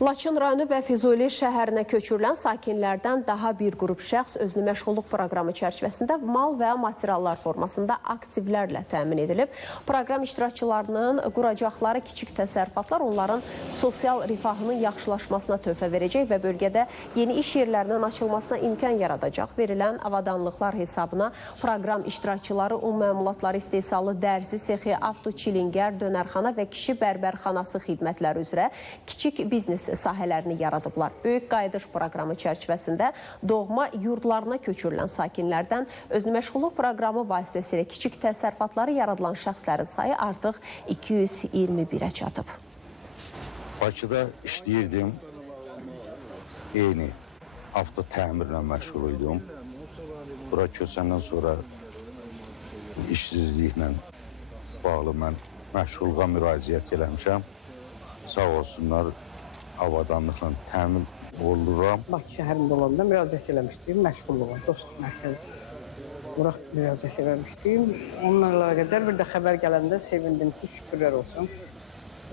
Laçın rayonu və Füzuli şəhərinə köçürülən sakinlərdən daha bir qrup şəxs özünü məşğulluq proqramı çərçivəsində mal və materiallar formasında aktivlərlə təmin edilib. Proqram iştirakçılarının quracaqları kiçik təsərrüfatlar onların sosial rifahının yaxşılaşmasına töhfə verəcək və bölgədə yeni iş yerlərinin açılmasına imkan yaradacaq. Verilən avadanlıqlar hesabına proqram iştirakçıları məmulatları istehsalı dərzi sexi, avtoçilingər, dönərxana və kişi bərbərxanası xidmətləri üzrə kiçik biznes sahələrini yaradıblar. Böyük qayıdış proqramı çərçivəsində doğma yurdlarına köçürülən sakinlərdən özünü məşğulluq proqramı vasitəsilə kiçik təsərrüfatları yaradılan şəxslərin sayı artıq 221-ə çatıb. Bakıda işləyirdim, eyni avto təmirlə məşğul idim. Bura köçəndən sonra işsizliklə bağlı mən məşğulluğa müraciət eləmişəm. Sağ olsunlar, avadanlıqla təmin oluram. Bakı şəhərində olanda müraciət eləmişdim, məşğulluğa, dostluq mərkəzi. Bura müraciət eləmişdim. Onunla əlaqədar bir də xəbər gələndə sevindim ki, şükürlər olsun.